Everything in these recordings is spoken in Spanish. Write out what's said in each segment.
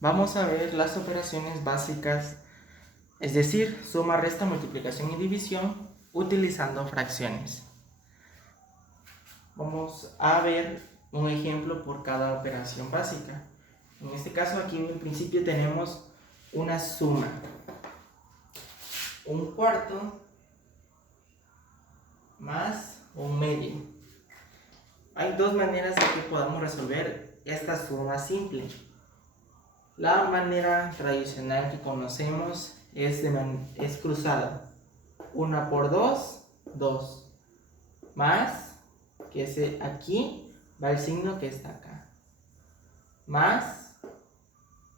Vamos a ver las operaciones básicas, es decir, suma, resta, multiplicación y división utilizando fracciones. Vamos a ver un ejemplo por cada operación básica. En este caso aquí en principio tenemos una suma. Un cuarto más un medio. Hay dos maneras de que podamos resolver esta suma simple. La manera tradicional que conocemos es cruzada. 1 por 2, 2. Más, que es aquí, va el signo que está acá. Más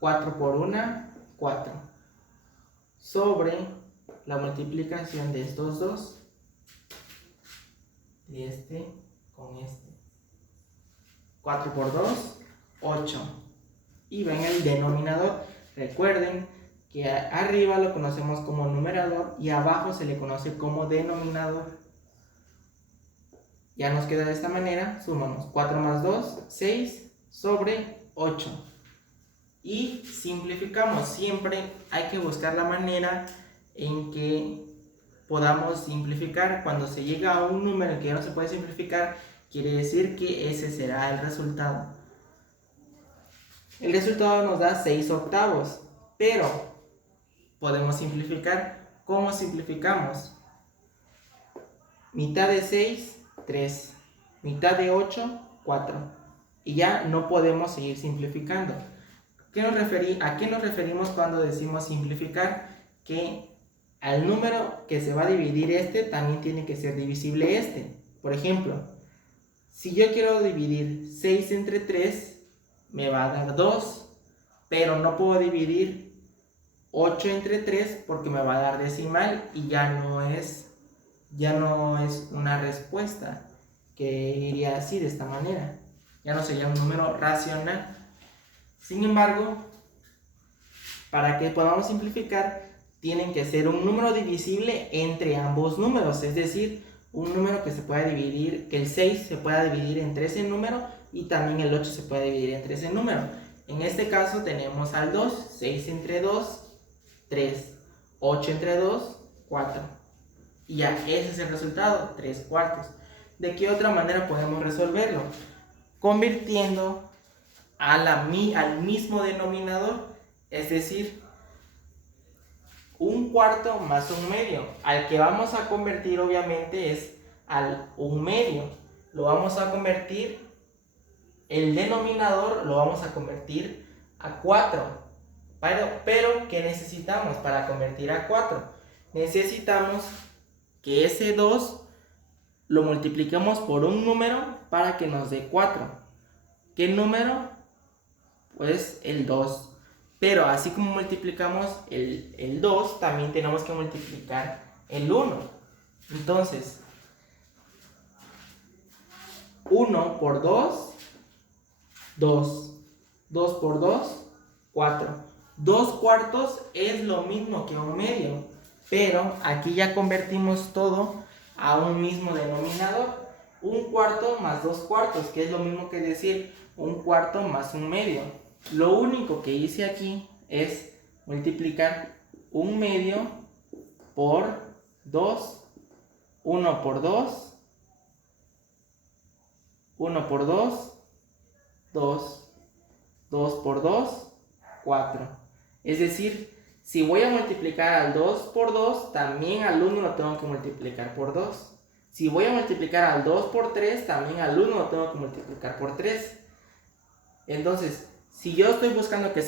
4 por 1, 4. Sobre la multiplicación de estos dos. De este con este. 4 por 2, 8. Y ven el denominador. Recuerden que arriba lo conocemos como numerador y abajo se le conoce como denominador. Ya nos queda de esta manera. Sumamos 4 más 2, 6 sobre 8. Y simplificamos. Siempre hay que buscar la manera en que podamos simplificar. Cuando se llega a un número que ya no se puede simplificar, quiere decir que ese será el resultado. El resultado nos da 6 octavos, pero podemos simplificar. ¿Cómo simplificamos? Mitad de 6, 3. Mitad de 8, 4. Y ya no podemos seguir simplificando. ¿A qué nos referimos cuando decimos simplificar? Que al número que se va a dividir este, también tiene que ser divisible este. Por ejemplo, si yo quiero dividir 6 entre 3, me va a dar 2, pero no puedo dividir 8 entre 3 porque me va a dar decimal y ya no es una respuesta que iría así, de esta manera. Ya no sería un número racional. Sin embargo, para que podamos simplificar, tienen que ser un número divisible entre ambos números, es decir, un número que se pueda dividir, que el 6 se pueda dividir entre ese número y también el 8 se puede dividir entre ese número. En este caso tenemos al 2, 6 entre 2, 3, 8 entre 2, 4. Y ya, ese es el resultado, 3 cuartos. ¿De qué otra manera podemos resolverlo? Convirtiendo al mismo denominador, es decir, un cuarto más un medio. Al que vamos a convertir obviamente es al un medio. Lo vamos a convertir, el denominador lo vamos a convertir a 4. Pero ¿qué necesitamos para convertir a 4? Necesitamos que ese 2 lo multipliquemos por un número para que nos dé 4. ¿Qué número? Pues el 2. Pero así como multiplicamos el 2, también tenemos que multiplicar el 1. Entonces, 1 por 2, 2. 2 por 2, 4. 2 cuartos es lo mismo que un medio, pero aquí ya convertimos todo a un mismo denominador. Un cuarto más 2 cuartos, que es lo mismo que decir un cuarto más un medio. Lo único que hice aquí es multiplicar un medio por 2, 1 por 2, 1 por 2, 2, 2 por 2, 4. Es decir, si voy a multiplicar al 2 por 2, también al 1 lo tengo que multiplicar por 2. Si voy a multiplicar al 2 por 3, también al 1 lo tengo que multiplicar por 3. Entonces, si yo estoy buscando que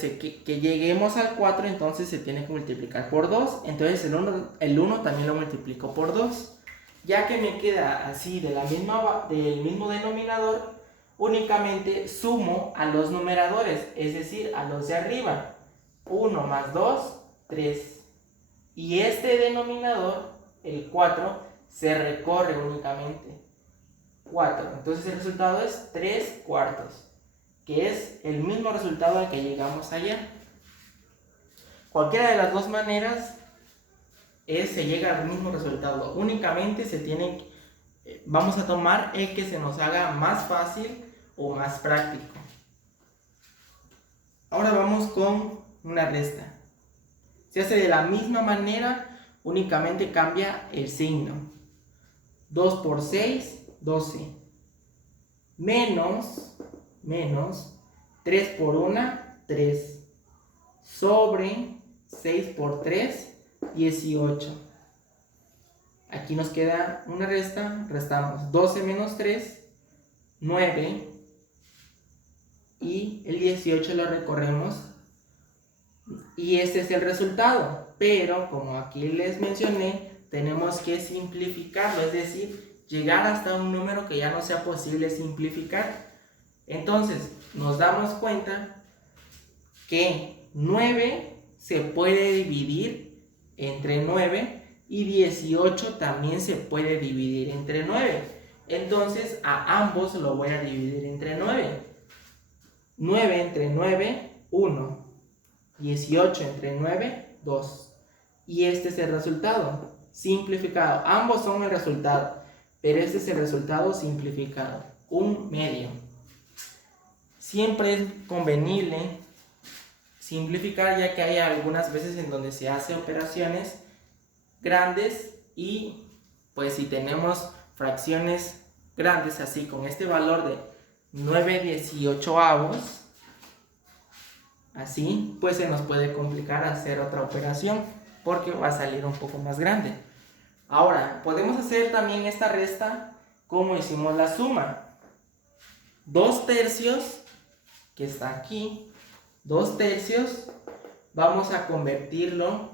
lleguemos al 4, entonces se tiene que multiplicar por 2. Entonces el 1 también lo multiplico por 2. Ya que me queda así del mismo denominador, únicamente sumo a los numeradores, es decir, a los de arriba. 1 más 2, 3. Y este denominador, el 4, se recorre únicamente. 4. Entonces el resultado es 3 cuartos, que es el mismo resultado al que llegamos ayer. Cualquiera de las dos maneras se llega al mismo resultado. Únicamente vamos a tomar el que se nos haga más fácil o más práctico. Ahora vamos con una resta. Se hace de la misma manera, únicamente cambia el signo. 2 por 6, 12. Menos 3 por 1, 3. Sobre 6 por 3, 18. Aquí nos queda una resta, restamos 12 menos 3, 9. Y el 18 lo recorremos. Y este es el resultado. Pero como aquí les mencioné, tenemos que simplificarlo, es decir, llegar hasta un número que ya no sea posible simplificar. Entonces, nos damos cuenta que 9 se puede dividir entre 9 y 18 también se puede dividir entre 9. Entonces, a ambos lo voy a dividir entre 9. 9 entre 9, 1. 18 entre 9, 2. Y este es el resultado simplificado. Ambos son el resultado, pero este es el resultado simplificado, 1/2. Siempre es convenible simplificar, ya que hay algunas veces en donde se hace operaciones grandes y pues si tenemos fracciones grandes así con este valor de 9/18, así pues se nos puede complicar hacer otra operación porque va a salir un poco más grande. Ahora podemos hacer también esta resta como hicimos la suma. 2/3 que está aquí, 2/3, vamos a convertirlo,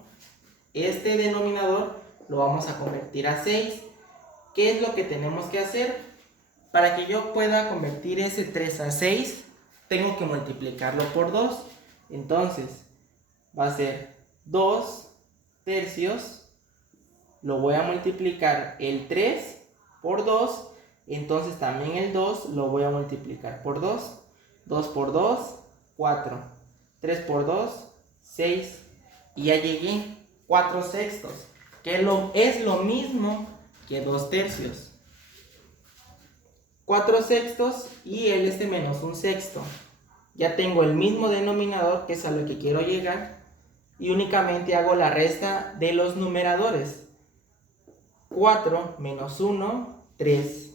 este denominador lo vamos a convertir a 6. ¿Qué es lo que tenemos que hacer? Para que yo pueda convertir ese 3 a 6, tengo que multiplicarlo por 2. Entonces, va a ser 2/3, lo voy a multiplicar el 3 por 2, entonces también el 2 lo voy a multiplicar por 2. 2 por 2, 4. 3 por 2, 6. Y ya llegué, 4/6, que es lo mismo que 2/3. 4/6 y el menos 1/6. Ya tengo el mismo denominador, que es a lo que quiero llegar, y únicamente hago la resta de los numeradores. 4 menos 1, 3.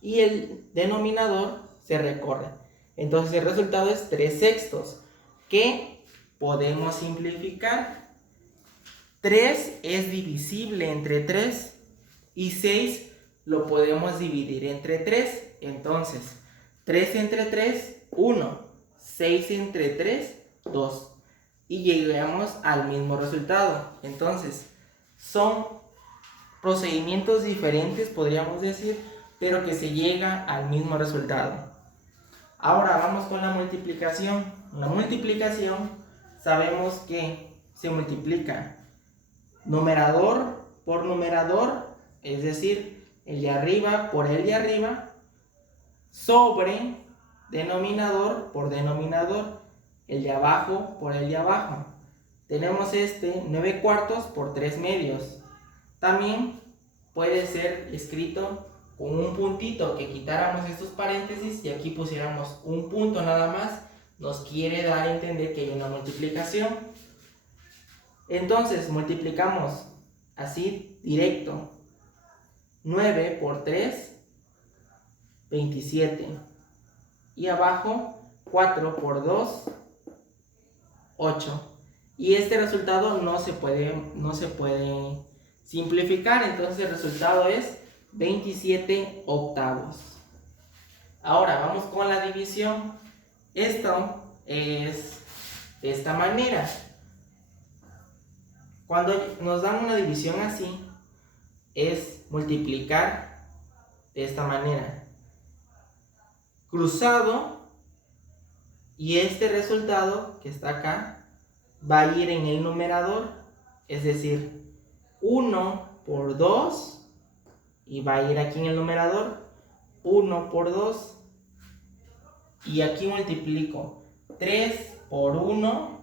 Y el denominador se recorre. Entonces el resultado es 3/6, que podemos simplificar. 3 es divisible entre 3 y 6 lo podemos dividir entre 3. Entonces 3 entre 3, 1. 6 entre 3, 2. Y llegamos al mismo resultado. Entonces son procedimientos diferentes, podríamos decir, pero que se llega al mismo resultado. Ahora vamos con la multiplicación. La multiplicación sabemos que se multiplica numerador por numerador, es decir, el de arriba por el de arriba, sobre denominador por denominador, el de abajo por el de abajo. Tenemos 9/4 por 3/2. También puede ser escrito con un puntito, que quitáramos estos paréntesis y aquí pusiéramos un punto nada más. Nos quiere dar a entender que hay una multiplicación. Entonces multiplicamos así directo. 9 por 3, 27. Y abajo 4 por 2, 8. Y este resultado no se puede simplificar. Entonces el resultado es 27/8. Ahora vamos con la división. Esto es de esta manera. Cuando nos dan una división así, es multiplicar de esta manera. Cruzado, y este resultado que está acá va a ir en el numerador, es decir, 1 por 2, y va a ir aquí en el numerador, 1 por 2, y aquí multiplico 3 por 1,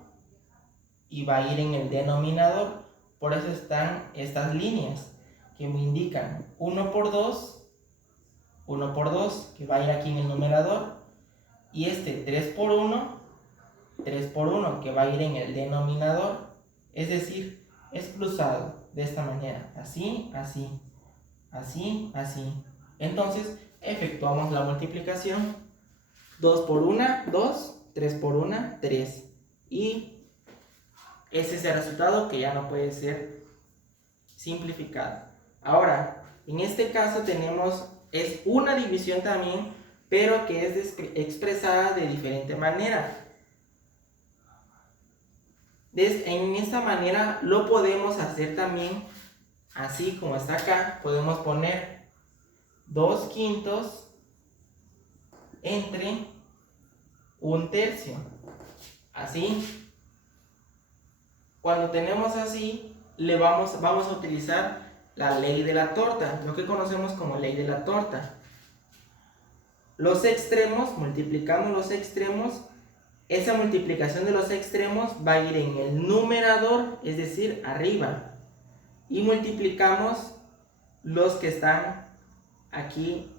y va a ir en el denominador. Por eso están estas líneas que me indican 1 por 2, 1 por 2, que va a ir aquí en el numerador, y 3 por 1, 3 por 1, que va a ir en el denominador. Es decir, es cruzado de esta manera. Así, así, así, así. Entonces, efectuamos la multiplicación. 2 por 1, 2. 3 por 1, 3. Y ese es el resultado que ya no puede ser simplificado. Ahora, en este caso es una división también, pero que es expresada de diferente manera. En esta manera lo podemos hacer también, así como está acá, podemos poner 2/5 entre 1/3. Así. Cuando tenemos así, vamos a utilizar la ley de la torta, lo que conocemos como ley de la torta. Los extremos, multiplicamos los extremos. Esa multiplicación de los extremos va a ir en el numerador, es decir, arriba. Y multiplicamos los que están aquí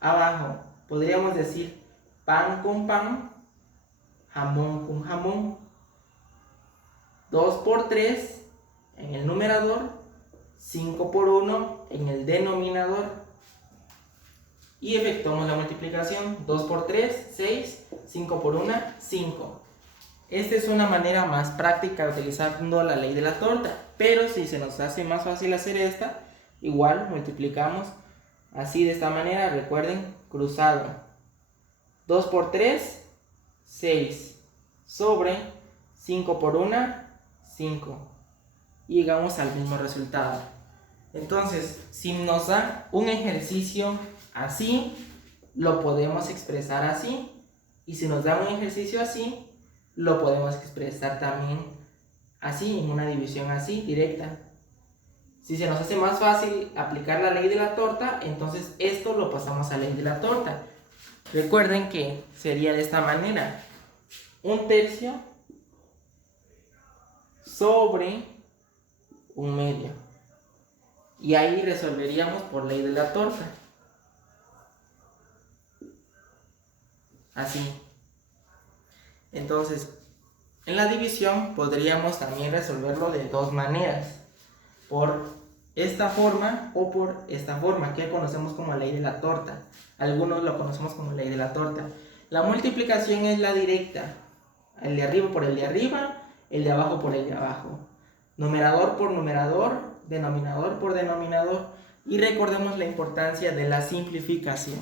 abajo. Podríamos decir pan con pan, jamón con jamón. 2 por 3 en el numerador, 5 por 1 en el denominador. Y efectuamos la multiplicación. 2 por 3, 6, 5 por 1, 5. Esta es una manera más práctica de utilizando la ley de la torta. Pero si se nos hace más fácil hacer esta, igual multiplicamos así de esta manera. Recuerden, cruzado. 2 por 3, 6. Sobre 5 por 1, 5. Y llegamos al mismo resultado. Entonces, si nos da un ejercicio así, lo podemos expresar así. Y si nos da un ejercicio así, lo podemos expresar también así, en una división así, directa. Si se nos hace más fácil aplicar la ley de la torta, entonces esto lo pasamos a la ley de la torta. Recuerden que sería de esta manera: 1/3 sobre 1/2. Y ahí resolveríamos por ley de la torta. Así. Entonces, en la división podríamos también resolverlo de dos maneras: por esta forma o por esta forma, que conocemos como ley de la torta. Algunos lo conocemos como ley de la torta. La multiplicación es la directa: el de arriba por el de arriba, el de abajo por el de abajo, numerador por numerador, denominador por denominador. Y recordemos la importancia de la simplificación.